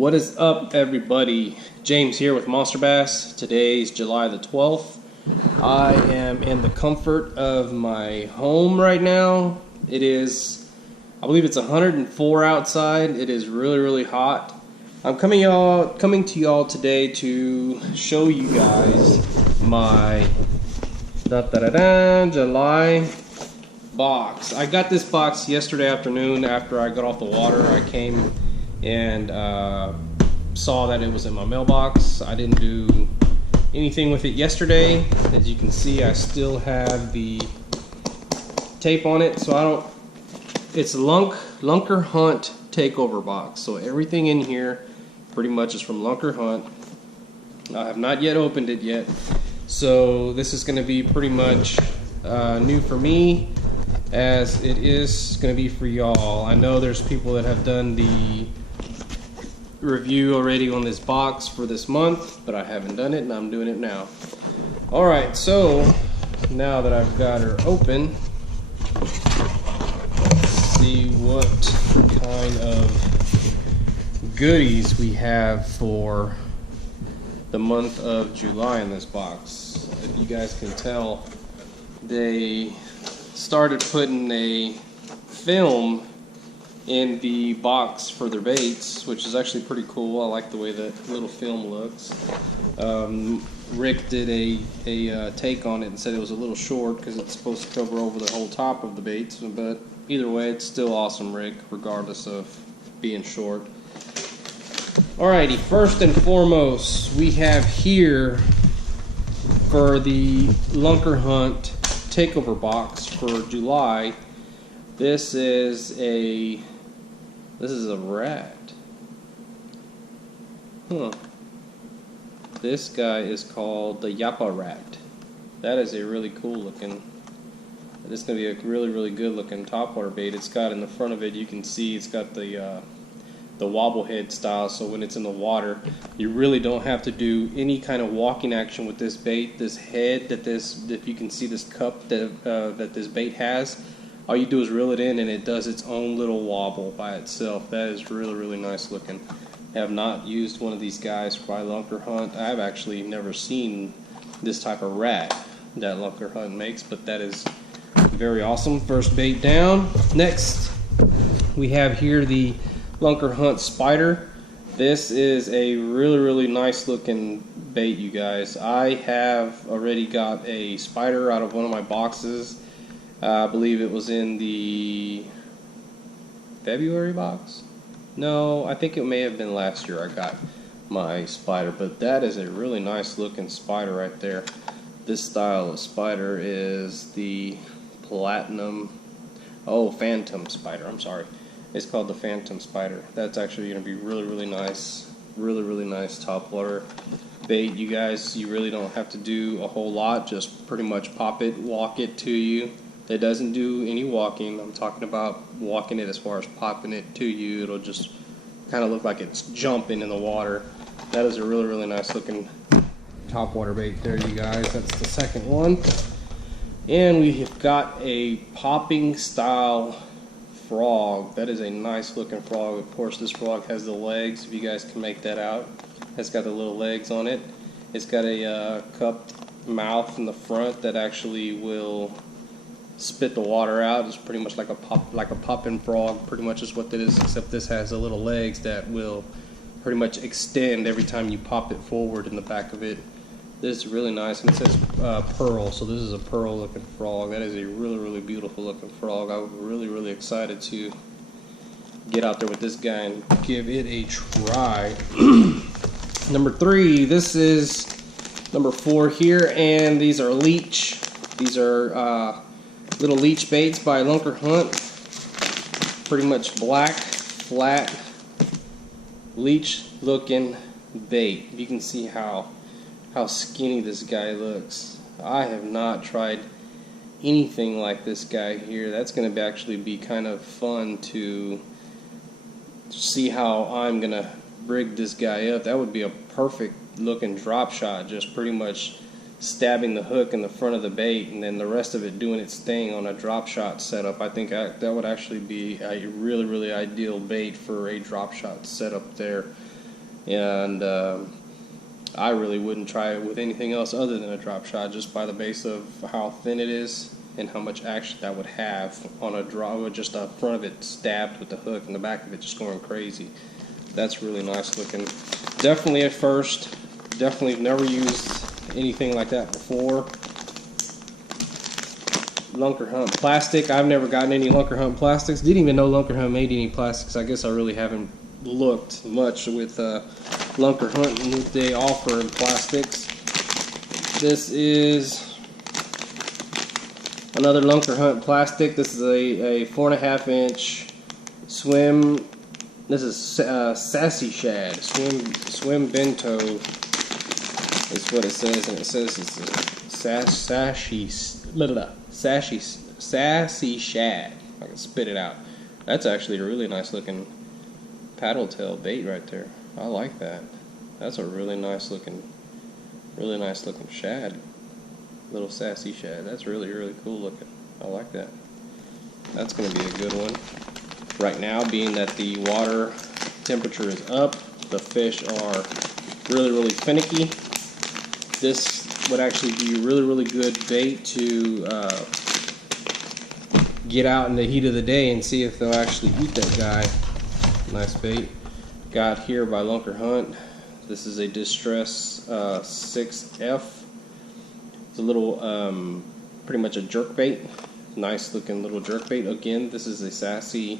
What is up, everybody? James here with Monsterbass. Today's July the 12th. I am in the comfort of my home right now. It is, I believe it's 104 outside. It is really hot. I'm coming to y'all today to show you guys my July box. I got this box yesterday afternoon after I got off the water. I came and saw that it was in my mailbox. I didn't do anything with it yesterday. As you can see, I still have the tape on it, so I don't. It's Lunkerhunt takeover box. So everything in here pretty much is from Lunkerhunt. I have not yet opened it yet, so this is going to be pretty much new for me, as it is going to be for y'all. I know there's people that have done the review already on this box for this month, but I haven't done it, and I'm doing it now. Alright, so now that I've got her open, let's see what kind of goodies we have for the month of July in this box. If you guys can tell, they started putting a film in the box for their baits, which is actually pretty cool. I like the way that little film looks. Rick did a take on it and said it was a little short because it's supposed to cover over the whole top of the baits, but either way, it's still awesome, Rick, regardless of being short. Alrighty, first and foremost, we have here for the Lunkerhunt takeover box for July. This is a rat. Huh. This guy is called the Yappa rat. That is a really cool looking. This is going to be a really good looking topwater bait. It's got in the front of it, you can see it's got the wobble head style, so when it's in the water, you really don't have to do any kind of walking action with this bait. This head if you can see this cup that this bait has, all you do is reel it in and it does its own little wobble by itself. That is really nice looking. I have not used one of these guys by Lunkerhunt. I've actually never seen this type of rat that Lunkerhunt makes, but that is very awesome. First bait down. Next, we have here the Lunkerhunt Spider. This is a really nice looking bait, you guys. I have already got a spider out of one of my boxes. I believe it was in the February box. No, I think it may have been last year I got my spider, but that is a really nice looking spider right there. This style of spider is the Phantom spider, I'm sorry. It's called the Phantom spider. That's actually going to be really nice. Really nice topwater bait, you guys. You really don't have to do a whole lot. Just pretty much pop it, walk it to you. It doesn't do any walking. I'm talking about walking it as far as popping it to you. It'll just kind of look like it's jumping in the water. That is a really nice looking topwater bait there, you guys. That's the second one. And we have got a popping style frog. That is a nice looking frog. Of course, this frog has the legs, if you guys can make that out. It's got the little legs on it. It's got a cupped mouth in the front that actually will spit the water out. It's pretty much like a popping frog, pretty much is what it is, except this has the little legs that will pretty much extend every time you pop it forward in the back of it. This is really nice, and it says pearl, so this is a pearl looking frog. That is a really beautiful looking frog. I'm really excited to get out there with this guy and give it a try. Number 3, this is number 4 here, and these are Leech. These are little Leech baits by Lunkerhunt. Pretty much black, flat, Leech looking bait. You can see how skinny this guy looks. I have not tried anything like this guy here. That's going to actually be kind of fun to see how I'm going to rig this guy up. That would be a perfect looking drop shot, just pretty much stabbing the hook in the front of the bait and then the rest of it doing its thing on a drop shot setup. I think that would actually be a really ideal bait for a drop shot setup there. and I really wouldn't try it with anything else other than a drop shot, just by the base of how thin it is and how much action that would have on a draw with just the front of it stabbed with the hook and the back of it just going crazy. That's really nice looking. Definitely at first, definitely never used anything like that before. Lunkerhunt plastic. I've never gotten any Lunkerhunt plastics. Didn't even know Lunkerhunt made any plastics. I guess I really haven't looked much with Lunkerhunt and what they offer in plastics. This is another Lunkerhunt plastic. This is a 4.5 inch swim. This is Sassy Shad swim bento. Is what it says, and it says it's a Sassy Shad. I can spit it out. That's actually a really nice looking paddle tail bait right there. I like that. That's a really nice looking shad. Little Sassy Shad. That's really, really cool looking. I like that. That's going to be a good one. Right now, being that the water temperature is up, the fish are really, really finicky. This would actually be a really, really good bait to get out in the heat of the day and see if they'll actually eat that guy. Nice bait. Got here by Lunkerhunt. This is a Distress 6F. It's a little, pretty much a jerkbait. Nice looking little jerkbait. Again, this is a sassy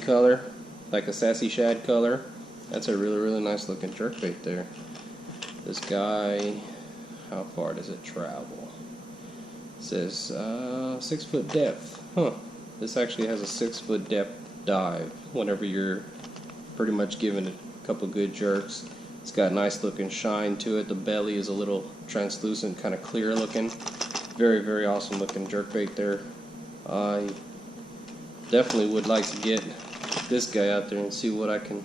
color, like a Sassy Shad color. That's a really, really nice looking jerkbait there. This guy, how far does it travel? It says 6 foot depth. Huh. This actually has a 6 foot depth dive whenever you're pretty much giving it a couple good jerks. It's got nice looking shine to it. The belly is a little translucent, kind of clear looking. Very, very awesome looking jerkbait there. I definitely would like to get this guy out there and see what I can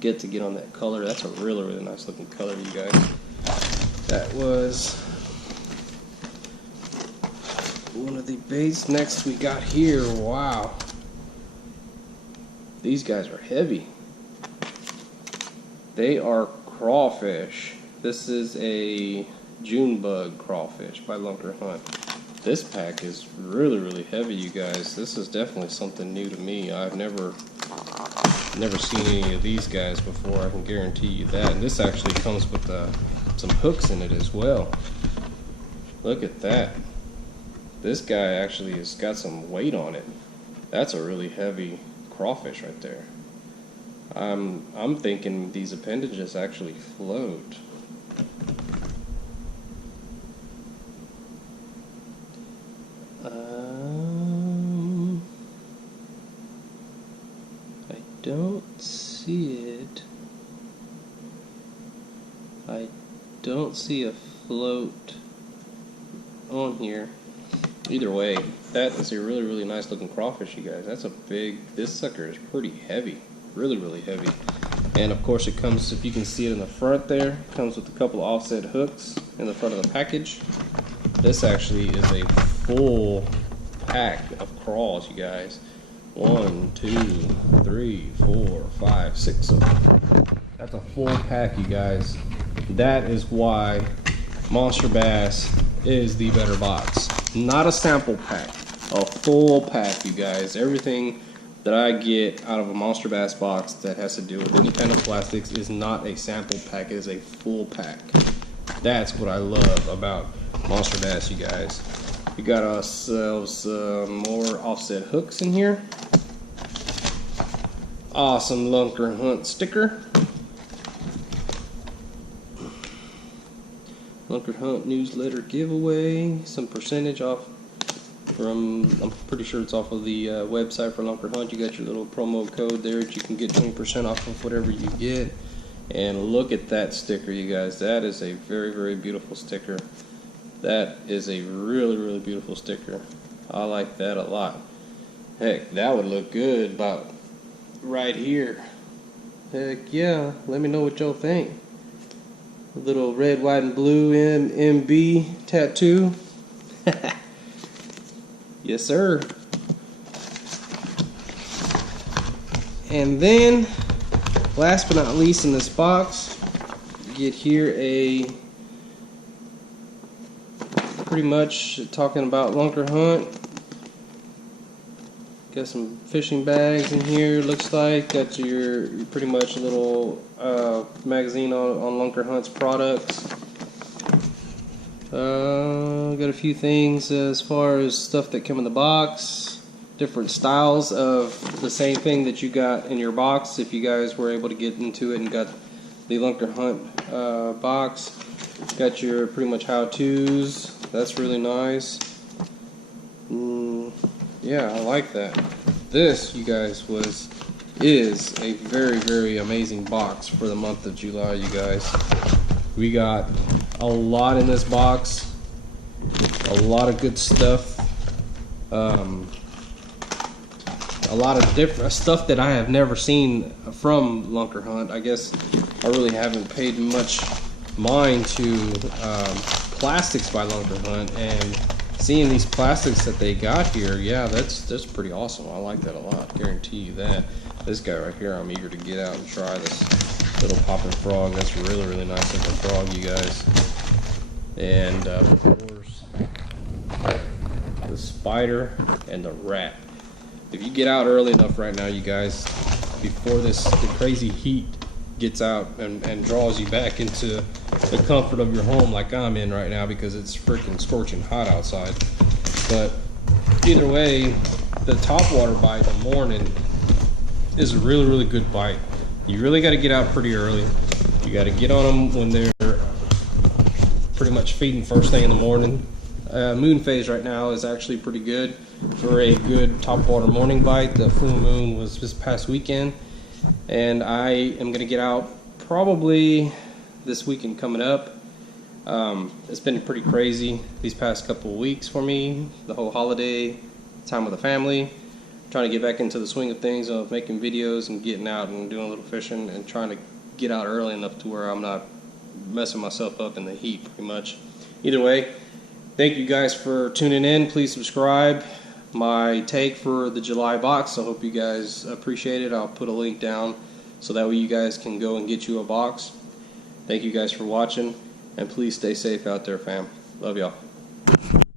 get to get on that color. That's a really, really nice looking color, you guys. That was one of the baits. Next we got here. Wow. These guys are heavy. They are crawfish. This is a Junebug crawfish by Lunkerhunt. This pack is really, really heavy, you guys. This is definitely something new to me. I've never seen any of these guys before, I can guarantee you that. And this actually comes with some hooks in it as well. Look at that. This guy actually has got some weight on it. That's a really heavy crawfish right there. I'm thinking these appendages actually float. I don't see it. I don't see a float on here. Either way, that is a really, really nice looking crawfish, you guys. That's a big, this sucker is pretty heavy. Really, really heavy. And of course it comes, if you can see it in the front there, it comes with a couple of offset hooks in the front of the package. This actually is a full pack of crawls, you guys. 1, 2, 3, 4, 5, 6 of them. That's a full pack, you guys. That is why Monsterbass is the better box. Not a sample pack, a full pack, you guys. Everything that I get out of a Monsterbass box that has to do with any kind of plastics is not a sample pack, it is a full pack. That's what I love about Monsterbass, you guys. We got ourselves more offset hooks in here. Awesome Lunkerhunt sticker. Lunkerhunt newsletter giveaway. Some percentage off from, I'm pretty sure it's off of the website for Lunkerhunt. You got your little promo code there that you can get 20% off of whatever you get. And look at that sticker, you guys. That is a very, very beautiful sticker. That is a really, really beautiful sticker. I like that a lot. Heck, that would look good about right here. Heck yeah. Let me know what y'all think. A little red, white, and blue MB tattoo. Yes, sir. And then last but not least in this box, you get here a pretty much talking about lunker hunt. Got some fishing bags in here, looks like. Got your pretty much a little magazine on Lunker Hunt's products. Got a few things as far as stuff that come in the box. Different styles of the same thing that you got in your box if you guys were able to get into it and got the Lunker Hunt box. Got your pretty much how-tos. That's really nice. Yeah, I like that. This, you guys, is a very, very amazing box for the month of July, you guys. We got a lot in this box, a lot of good stuff, a lot of different stuff that I have never seen from Lunker Hunt. I guess I really haven't paid much mind to plastics by Lunker Hunt, and seeing these plastics that they got here, yeah, that's pretty awesome. I like that a lot, guarantee you that. This guy right here, I'm eager to get out and try this little popping frog. That's really, really nice looking frog, you guys. And of course, the spider and the rat. If you get out early enough right now, you guys, before the crazy heat gets out and draws you back into the comfort of your home like I'm in right now, because it's freaking scorching hot outside. But either way, the topwater bite in the morning is a really, really good bite. You really got to get out pretty early. You got to get on them when they're pretty much feeding first thing in the morning. Moon phase right now is actually pretty good for a good topwater morning bite. The full moon was this past weekend, and I am going to get out probably this weekend coming up. It's been pretty crazy these past couple of weeks for me, the whole holiday time with the family, trying to get back into the swing of things of making videos and getting out and doing a little fishing and trying to get out early enough to where I'm not messing myself up in the heat pretty much. Either way, thank you guys for tuning in. Please subscribe. My take for the July box, I hope you guys appreciate it. I'll put a link down so that way you guys can go and get you a box. Thank you guys for watching, and please stay safe out there, fam. Love y'all.